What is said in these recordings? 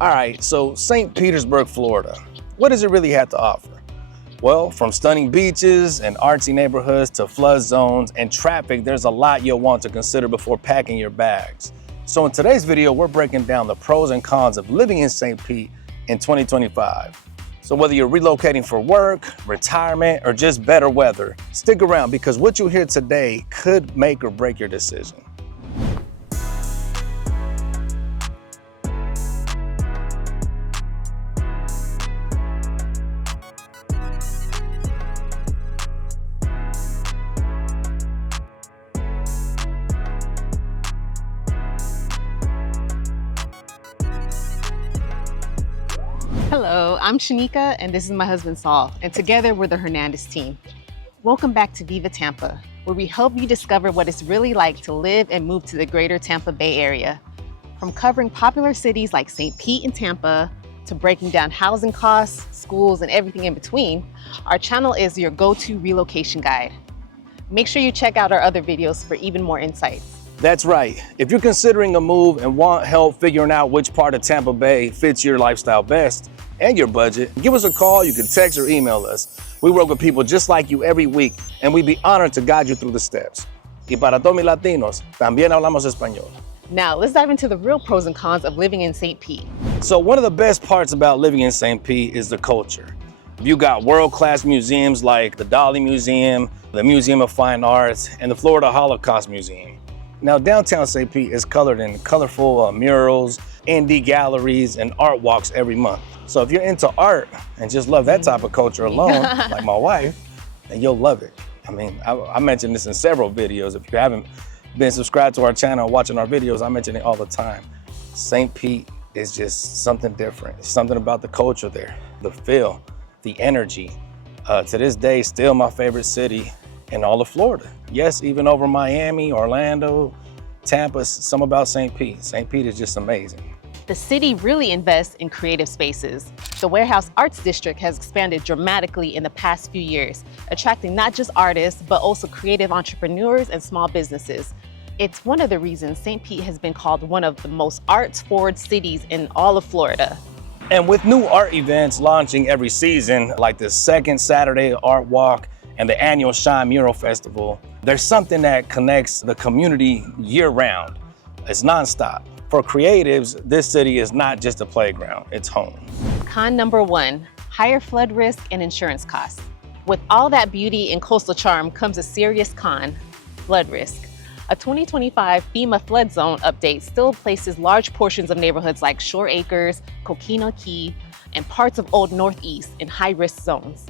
All right, so St. Petersburg, Florida, what does it really have to offer? Well, from stunning beaches and artsy neighborhoods to flood zones and traffic, there's a lot you'll want to consider before packing your bags. So in today's video, we're breaking down the pros and cons of living in St. Pete in 2025. So whether you're relocating for work, retirement, or just better weather, stick around because what you hear today could make or break your decision. Hello, I'm Shanika and this is my husband Saul, and together we're the Hernandez team. Welcome back to Viva Tampa, where we help you discover what it's really like to live and move to the greater Tampa Bay area. From covering popular cities like St. Pete and Tampa, to breaking down housing costs, schools, and everything in between, our channel is your go-to relocation guide. Make sure you check out our other videos for even more insights. That's right. If you're considering a move and want help figuring out which part of Tampa Bay fits your lifestyle best and your budget, give us a call. You can text or email us. We work with people just like you every week, and we'd be honored to guide you through the steps. Y para todos mis latinos, también hablamos español. Now, let's dive into the real pros and cons of living in St. Pete. So one of the best parts about living in St. Pete is the culture. You got world-class museums like the Dolly Museum, the Museum of Fine Arts, and the Florida Holocaust Museum. Now, downtown St. Pete is colored in colorful murals, indie galleries, and art walks every month. So if you're into art and just love that type of culture alone, like my wife, then you'll love it. I mean, I mentioned this in several videos. If you haven't been subscribed to our channel and watching our videos, I mention it all the time. St. Pete is just something different. It's something about the culture there, the feel, the energy. To this day, still my favorite city in all of Florida. Yes, even over Miami, Orlando, Tampa, some about St. Pete. St. Pete is just amazing. The city really invests in creative spaces. The Warehouse Arts District has expanded dramatically in the past few years, attracting not just artists, but also creative entrepreneurs and small businesses. It's one of the reasons St. Pete has been called one of the most arts-forward cities in all of Florida. And with new art events launching every season, like the second Saturday Art Walk and the annual SHINE Mural Festival, there's something that connects the community year-round. It's nonstop. For creatives, this city is not just a playground, it's home. Con number one, higher flood risk and insurance costs. With all that beauty and coastal charm comes a serious con, flood risk. A 2025 FEMA flood zone update still places large portions of neighborhoods like Shore Acres, Coquina Key, and parts of Old Northeast in high-risk zones.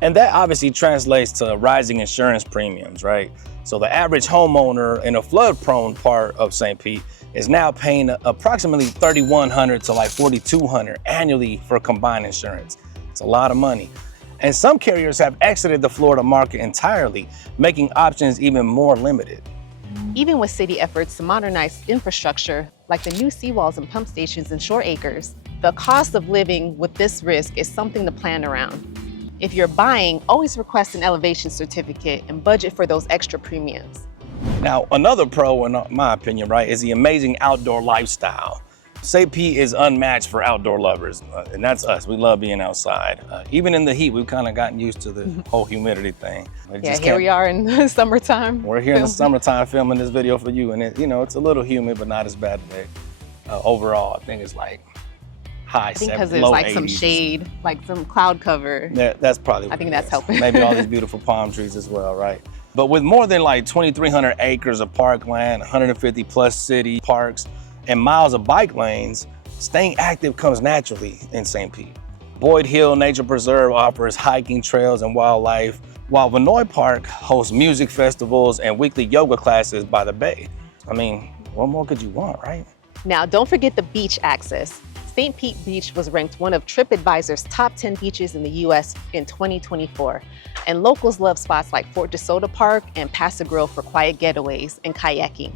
And that obviously translates to rising insurance premiums, right? So the average homeowner in a flood-prone part of St. Pete is now paying approximately $3,100 to like $4,200 annually for combined insurance. It's a lot of money. And some carriers have exited the Florida market entirely, making options even more limited. Even with city efforts to modernize infrastructure, like the new seawalls and pump stations in Shore Acres, the cost of living with this risk is something to plan around. If you're buying, always request an elevation certificate and budget for those extra premiums. Now, another pro, in my opinion, right, is the amazing outdoor lifestyle. St. Pete is unmatched for outdoor lovers, and that's us. We love being outside. Even in the heat, we've kind of gotten used to the whole humidity thing. Yeah, here we are in the summertime. We're here in the summertime filming this video for you, and it's a little humid, but not as bad today. Overall, I think it's like high 70s, I think because there's low like 80s. some shade, like some cloud cover. Yeah, that's probably what I think that's helping. Maybe all these beautiful palm trees as well, right? But with more than like 2,300 acres of parkland, 150 plus city parks, and miles of bike lanes, staying active comes naturally in St. Pete. Boyd Hill Nature Preserve offers hiking trails and wildlife, while Vinoy Park hosts music festivals and weekly yoga classes by the bay. I mean, what more could you want, right? Now, don't forget the beach access. St. Pete Beach was ranked one of TripAdvisor's top 10 beaches in the US in 2024. And locals love spots like Fort DeSoto Park and Paso Grill for quiet getaways and kayaking.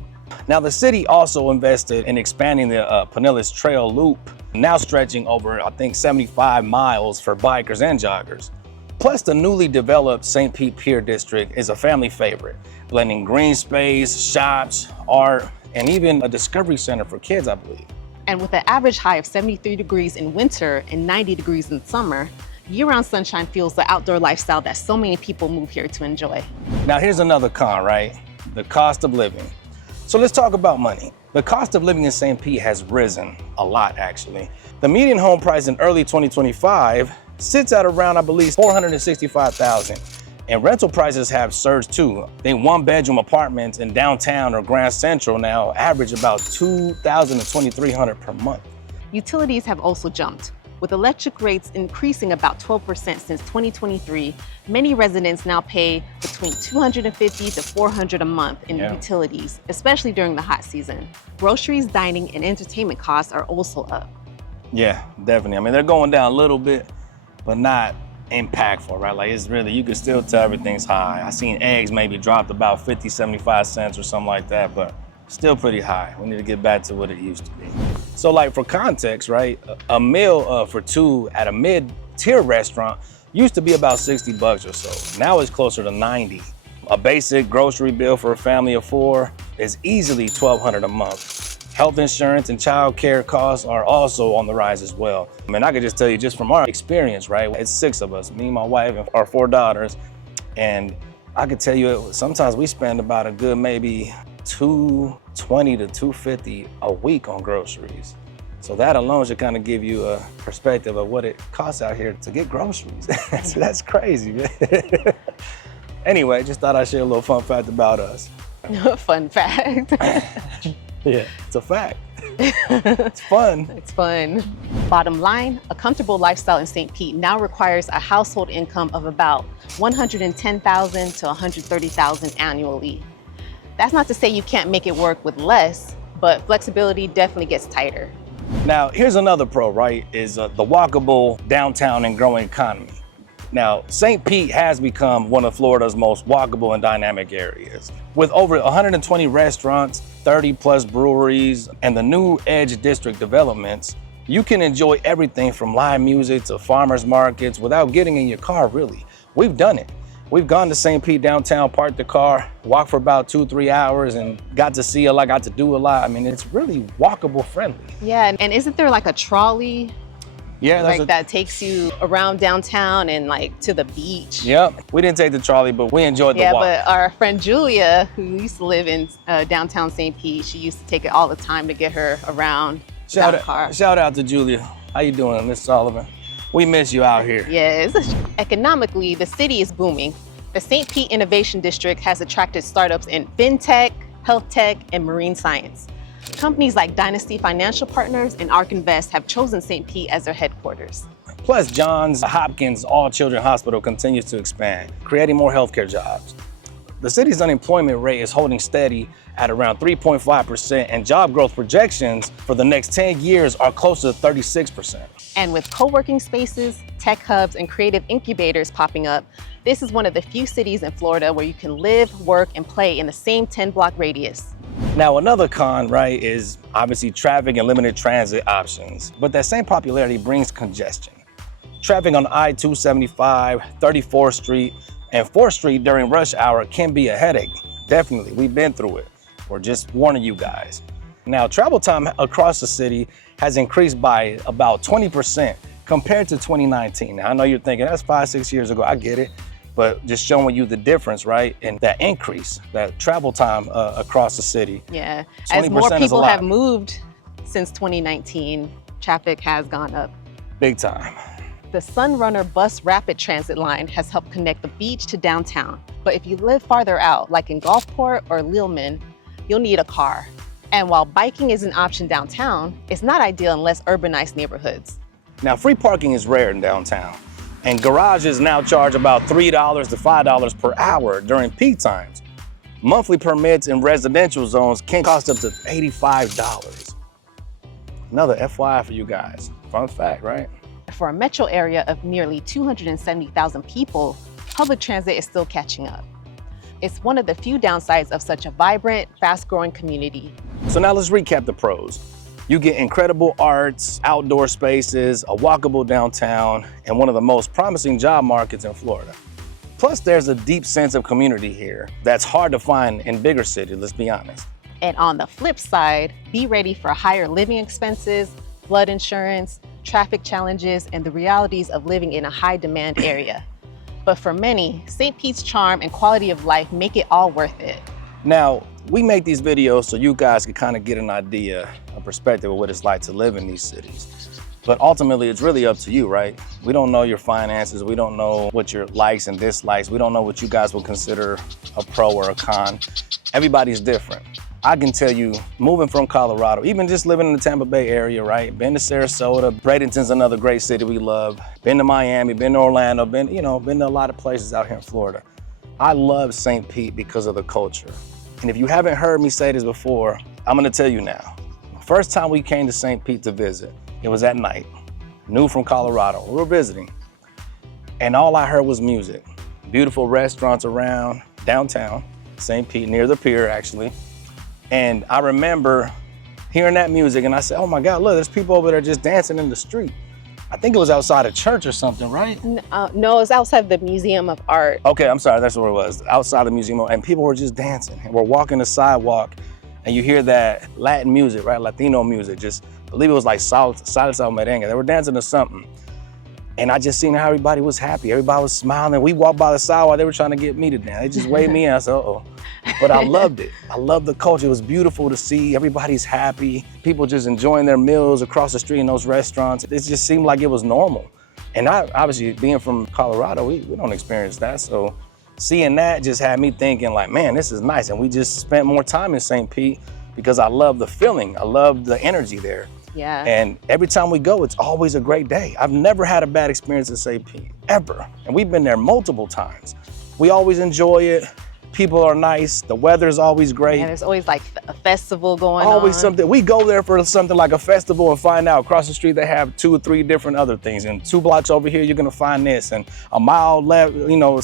Now, the city also invested in expanding the Pinellas Trail Loop, now stretching over, I think, 75 miles for bikers and joggers. Plus, the newly developed St. Pete Pier district is a family favorite, blending green space, shops, art, and even a discovery center for kids, I believe. And with an average high of 73 degrees in winter and 90 degrees in summer, year-round sunshine fuels the outdoor lifestyle that so many people move here to enjoy. Now here's another con, right? The cost of living. So let's talk about money. The cost of living in St. Pete has risen a lot, actually. The median home price in early 2025 sits at around, I believe, $465,000. And rental prices have surged too. I think one-bedroom apartments in downtown or Grand Central now average about $2,000 to $2,300 per month. Utilities have also jumped. With electric rates increasing about 12% since 2023, many residents now pay between $250 to $400 a month in utilities, especially during the hot season. Groceries, dining, and entertainment costs are also up. Yeah, definitely. I mean, they're going down a little bit, but not impactful, right? Like, it's really, you can still tell everything's high. I seen eggs maybe dropped about 50, 75 cents or something like that, but still pretty high. We need to get back to what it used to be. So like, for context, right? A meal for two at a mid-tier restaurant used to be about 60 bucks or so. Now it's closer to 90. A basic grocery bill for a family of four is easily $1,200 a month. Health insurance and childcare costs are also on the rise as well. I mean, I could just tell you just from our experience, right? It's 6 of us, me, my wife, and our 4 daughters. And I could tell you sometimes we spend about a good maybe $220 to $250 a week on groceries. So that alone should kind of give you a perspective of what it costs out here to get groceries. That's crazy, man. Anyway, just thought I'd share a little fun fact about us. Fun fact. Yeah, it's a fact. It's fun. It's fun. Bottom line, a comfortable lifestyle in St. Pete now requires a household income of about $110,000 to $130,000 annually. That's not to say you can't make it work with less, but flexibility definitely gets tighter. Now, here's another pro, right, is the walkable downtown and growing economy. Now, St. Pete has become one of Florida's most walkable and dynamic areas. With over 120 restaurants, 30 plus breweries, and the new Edge District developments, you can enjoy everything from live music to farmers markets without getting in your car, really. We've done it. We've gone to St. Pete downtown, parked the car, walked for about 2-3 hours, and got to see a lot, got to do a lot. I mean, it's really walkable friendly. Yeah, and isn't there like a trolley? Yeah, like that takes you around downtown and like to the beach. Yep, we didn't take the trolley, but we enjoyed the walk. Yeah, but our friend Julia, who used to live in downtown St. Pete, she used to take it all the time to get her around Shout car. out to Julia. How you doing, Miss Sullivan? We miss you out here. Yes. Economically, the city is booming. The St. Pete Innovation District has attracted startups in fintech, health tech, and marine science. Companies like Dynasty Financial Partners and ARK Invest have chosen St. Pete as their headquarters. Plus, Johns Hopkins All-Children Hospital continues to expand, creating more healthcare jobs. The city's unemployment rate is holding steady at around 3.5%, and job growth projections for the next 10 years are close to 36%. And with co-working spaces, tech hubs, and creative incubators popping up, this is one of the few cities in Florida where you can live, work, and play in the same 10-block radius. Now, another con, right, is obviously traffic and limited transit options, but that same popularity brings congestion. Traffic on I-275, 34th Street, and 4th Street during rush hour can be a headache. Definitely, we've been through it. We're just warning you guys. Now, travel time across the city has increased by about 20% compared to 2019. Now, I know you're thinking, that's 5-6 years ago, I get it. But just showing you the difference, right? And that increase, that travel time across the city. Yeah, as more people have moved since 2019, traffic has gone up. Big time. The Sunrunner Bus Rapid Transit line has helped connect the beach to downtown. But if you live farther out, like in Gulfport or Lealman, you'll need a car. And while biking is an option downtown, it's not ideal in less urbanized neighborhoods. Now, free parking is rare in downtown. And garages now charge about $3 to $5 per hour during peak times. Monthly permits in residential zones can cost up to $85. Another FYI for you guys. Fun fact, right? For a metro area of nearly 270,000 people, public transit is still catching up. It's one of the few downsides of such a vibrant, fast-growing community. So now let's recap the pros. You get incredible arts, outdoor spaces, a walkable downtown, and one of the most promising job markets in Florida. Plus, there's a deep sense of community here that's hard to find in bigger cities, let's be honest. And on the flip side, be ready for higher living expenses, flood insurance, traffic challenges, and the realities of living in a high demand area. But for many, St. Pete's charm and quality of life make it all worth it. Now, we make these videos so you guys can kind of get an idea, a perspective of what it's like to live in these cities. But ultimately, it's really up to you, right? We don't know your finances. We don't know what your likes and dislikes. We don't know what you guys will consider a pro or a con. Everybody's different. I can tell you, moving from Colorado, even just living in the Tampa Bay area, right? Been to Sarasota, Bradenton's another great city we love. Been to Miami, been to Orlando, been to a lot of places out here in Florida. I love St. Pete because of the culture. And if you haven't heard me say this before, I'm gonna tell you now. First time we came to St. Pete to visit, it was at night. New from Colorado, we were visiting. And all I heard was music. Beautiful restaurants around downtown, St. Pete, near the Pier actually. And I remember hearing that music and I said, oh my God, look, there's people over there just dancing in the street. I think it was outside a church or something, right? No, it's outside the Museum of Art. Okay, I'm sorry, that's where it was. Outside the museum, and people were just dancing. And we're walking the sidewalk and you hear that Latin music, right? Latino music, just, I believe it was like salsa merengue. They were dancing to something. And I just seen how everybody was happy. Everybody was smiling. We walked by the sidewalk, they were trying to get me to dance. They just waved me in, I said, uh-oh. But I loved it. I loved the culture. It was beautiful to see. Everybody's happy. People just enjoying their meals across the street in those restaurants. It just seemed like it was normal. And obviously, being from Colorado, we don't experience that. So seeing that just had me thinking like, man, this is nice. And we just spent more time in St. Pete because I love the feeling. I love the energy there. Yeah. And every time we go, it's always a great day. I've never had a bad experience in St. Pete, ever. And we've been there multiple times. We always enjoy it. People are nice. The weather's always great. Yeah, there's always like a festival going on. Always something. We go there for something like a festival and find out across the street they have 2 or 3 different other things. And 2 blocks over here, you're gonna find this. And a mile left,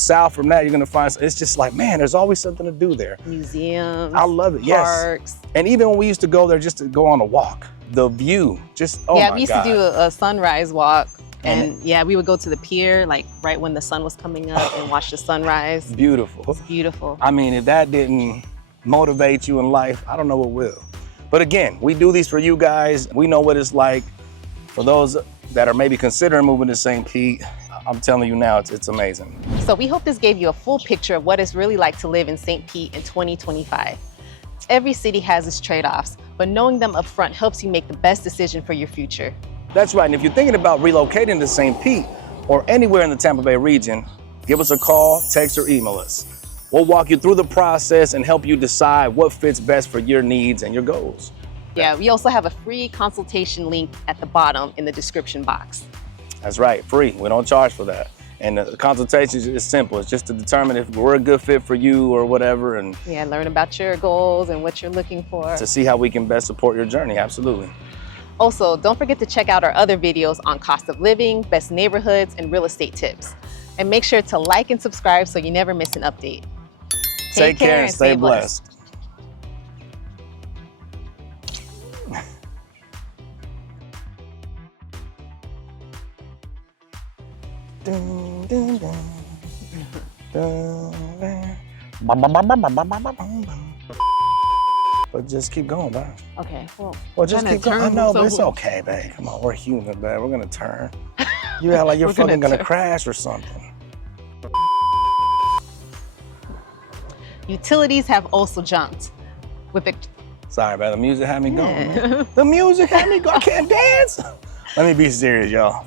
south from that, you're gonna find, it's just like, man, there's always something to do there. Museums. I love it, yes. Parks. And even when we used to go there just to go on a walk, the view, just, oh my God. Yeah, we used to do a sunrise walk. And yeah, we would go to the pier, like right when the sun was coming up and watch the sunrise. Beautiful. It's beautiful. I mean, if that didn't motivate you in life, I don't know what will. But again, we do these for you guys. We know what it's like. For those that are maybe considering moving to St. Pete, I'm telling you now, it's amazing. So we hope this gave you a full picture of what it's really like to live in St. Pete in 2025. Every city has its trade-offs, but knowing them up front helps you make the best decision for your future. That's right, and if you're thinking about relocating to St. Pete or anywhere in the Tampa Bay region, give us a call, text, or email us. We'll walk you through the process and help you decide what fits best for your needs and your goals. Yeah, we also have a free consultation link at the bottom in the description box. That's right, free. We don't charge for that. And the consultation is simple. It's just to determine if we're a good fit for you or whatever. And yeah, learn about your goals and what you're looking for. To see how we can best support your journey, absolutely. Also, don't forget to check out our other videos on cost of living, best neighborhoods, and real estate tips. And make sure to like and subscribe so you never miss an update. Take care and stay blessed. But just keep going, babe. Okay, well, just keep going. I know, but it's okay, babe. Come on, we're human, babe. We're gonna turn. You act like you're fucking gonna crash or something. Utilities have also jumped with the... Sorry, babe. The music had me going. Man. The music had me going. I can't dance. Let me be serious, y'all.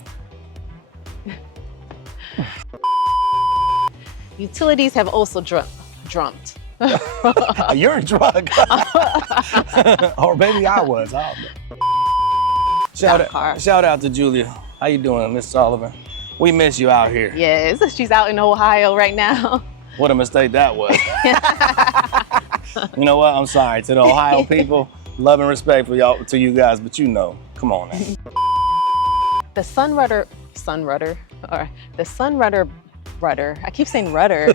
Utilities have also jumped. You're drunk. Or maybe I was. I don't know. Shout out to Julia. How you doing, Miss Sullivan? We miss you out here. Yes, she's out in Ohio right now. What a mistake that was. You know what? I'm sorry to the Ohio people. Love and respect for y'all, to you guys, but come on now. The Sunrunner rudder. I keep saying rudder.